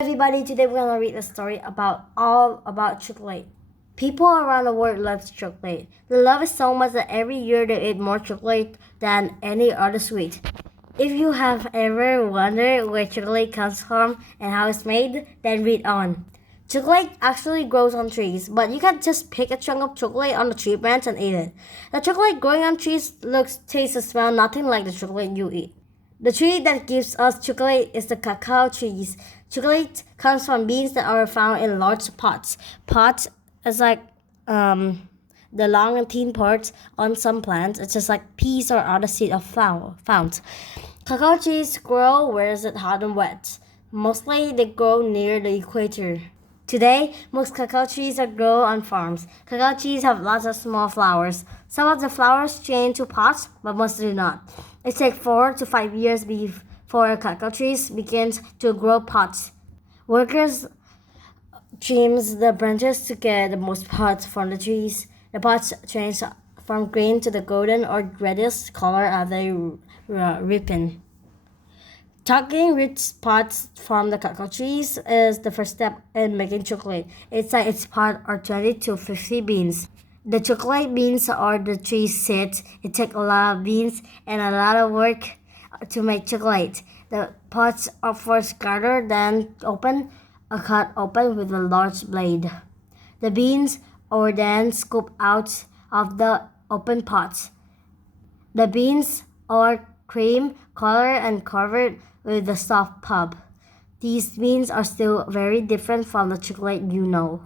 Everybody, today we're gonna read a story about chocolate. People around the world love chocolate. They love it so much that every year they eat more chocolate than any other sweet. If you have ever wondered where chocolate comes from and how it's made, then read on. Chocolate actually grows on trees, but you can't just pick a chunk of chocolate on the tree branch and eat it. The chocolate growing on trees looks, tastes, and smells nothing like the chocolate you eat. The tree that gives us chocolate is the cacao trees. Chocolate comes from beans that are found in large pots. Pots is like the long and thin parts on some plants. It's just like peas or other seed of found. Cacao trees grow where it's hot and wet. Mostly they grow near the equator. Today, most cacao trees are grown on farms. Cacao trees have lots of small flowers. Some of the flowers change to pods, but most do not. It takes 4 to 5 years before cacao trees begins to grow pods. Workers trims the branches to get the most pods from the trees. The pods change from green to the golden or reddish color as they ripen. Tucking rich pods from the cacao trees is the first step in making chocolate. Inside each pod are 20 to 50 beans. The chocolate beans are the tree's seeds. It takes a lot of beans and a lot of work to make chocolate. The pods are first gathered, then cut open with a large blade. The beans are then scooped out of the open pods. The beans are cream color and covered with the soft pulp. These beans are still very different from the chocolate you know.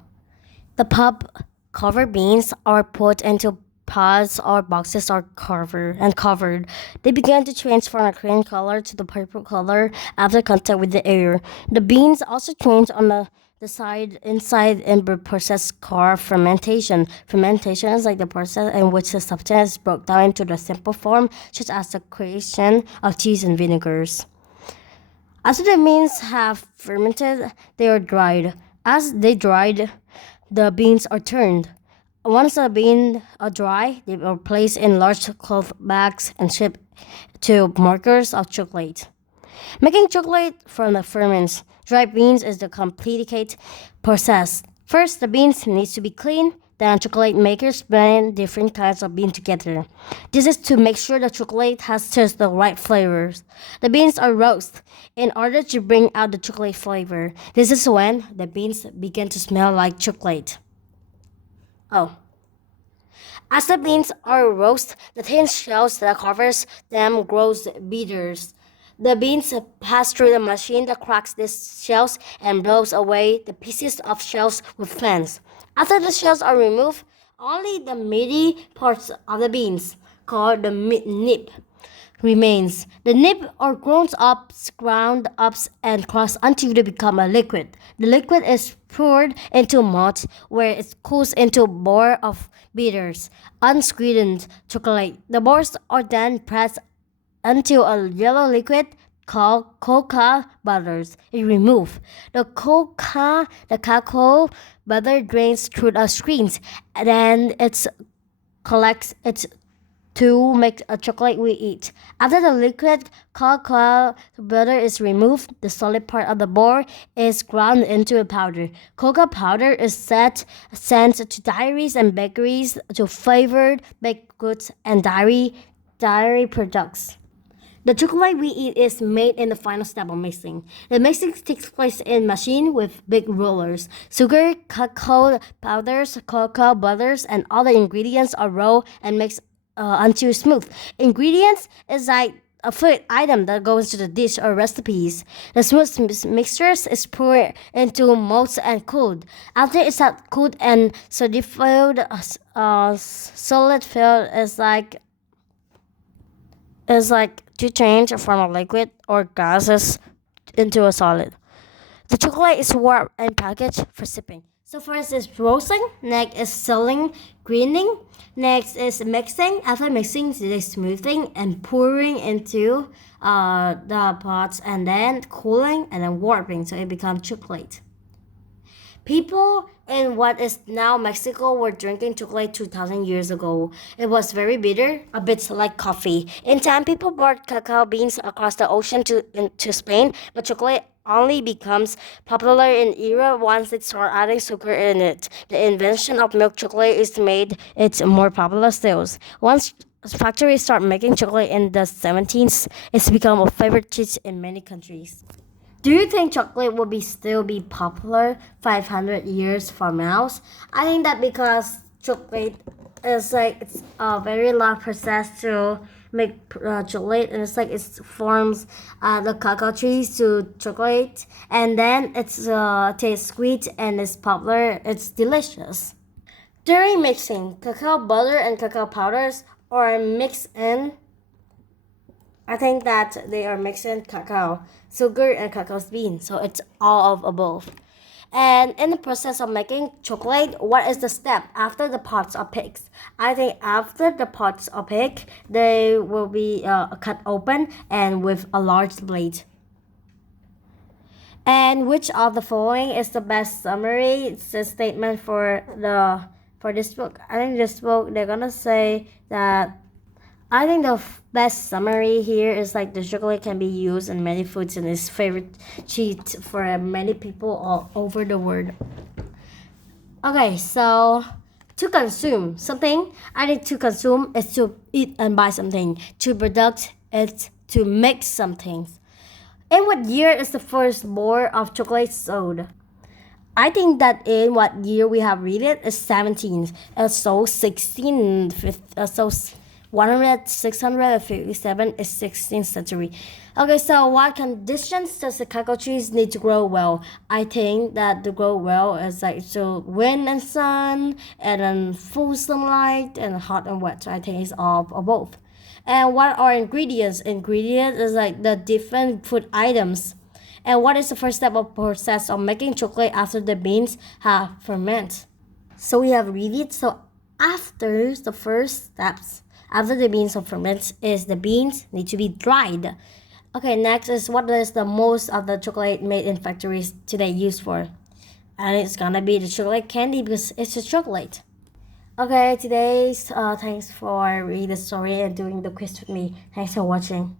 The pulp covered beans are put into pots or boxes or covered. They begin to change from a cream color to the purple color after contact with the air. The beans also change on the side inside in the process called fermentation. Fermentation is like the process in which the substance is broken down into the simple form, such as the creation of cheese and vinegars. After the beans have fermented, they are dried. As they dried, the beans are turned. Once the beans are dry, they are placed in large cloth bags and shipped to makers of chocolate. Making chocolate from the ferments. Dried beans is the complicated process. First, the beans needs to be cleaned. Then chocolate makers blend different kinds of beans together. This is to make sure the chocolate has just the right flavors. The beans are roasted in order to bring out the chocolate flavor. This is when the beans begin to smell like chocolate. As the beans are roasted, the thin shells that covers them grows bitters. The beans pass through the machine that cracks these shells and blows away the pieces of shells with fans. After the shells are removed, only the meaty parts of the beans, called the nib, remains. The nib are ground up, and crushed until they become a liquid. The liquid is poured into malt, where it cools into a bar of bitters, unsweetened chocolate. The bars are then pressed until a yellow liquid called cocoa butters is removed. The cacao butter drains through the screens, and then it collects its to make a chocolate we eat. After the liquid cocoa butter is removed, the solid part of the bar is ground into a powder. Cocoa powder is sent to dairies and bakeries to flavored baked goods and dairy products. The chocolate we eat is made in the final step of mixing. The mixing takes place in machine with big rollers. Sugar, cacao powders, cocoa butters, and other ingredients are rolled and mixed until smooth. Ingredients is like a food item that goes into the dish or recipes. The smooth mixtures is poured into molds and cooled. After it's cooled and solidified, solid filled is like to change from a liquid or gases into a solid. The chocolate is warmed and packaged for sipping. So first is roasting, next is sealing, greening, next is mixing. After mixing, it is smoothing and pouring into the pots, and then cooling and then warping so it becomes chocolate. People in what is now Mexico were drinking chocolate 2,000 years ago. It was very bitter, a bit like coffee. In time, people brought cacao beans across the ocean to Spain, but chocolate only becomes popular in era once they start adding sugar in it. The invention of milk chocolate is made it more popular still. Once factories start making chocolate in the 17th, it's become a favorite treat in many countries. Do you think chocolate will still be popular 500 years from now? I think that because chocolate is like it's a very long process to make chocolate, and it's like it forms the cacao trees to chocolate, and then it's tastes sweet and it's popular. It's delicious. During mixing, cacao butter and cacao powders are mixed in. I think that they are mixing cacao, sugar, and cacao beans, so it's all of above. And in the process of making chocolate, what is the step after the pots are picked? I think after the pots are picked, they will be cut open and with a large blade. And which of the following is the best summary? It's a statement for this book. I think this book they're gonna say that I think the best summary here is like the chocolate can be used in many foods and is favorite treat for many people all over the world. Okay, so to consume something, I think to consume is to eat and buy something. To produce is to make something. In what year is the first bar of chocolate sold? I think that in what year we have read it is 17th. So 16, so 657 is 16th century. Okay, so what conditions does the cacao trees need to grow well? I think that to grow well is like so wind and sun, and then full sunlight, and hot and wet. So I think it's all of both. And what are ingredients? Ingredients is like the different food items. And what is the first step of process of making chocolate after the beans have fermented? So we have read it. So after the first steps, after the beans are fermented, is the beans need to be dried. Okay, next is what is the most of the chocolate made in factories today used for? And it's gonna be the chocolate candy because it's a chocolate. Okay, today's thanks for reading the story and doing the quiz with me. Thanks for watching.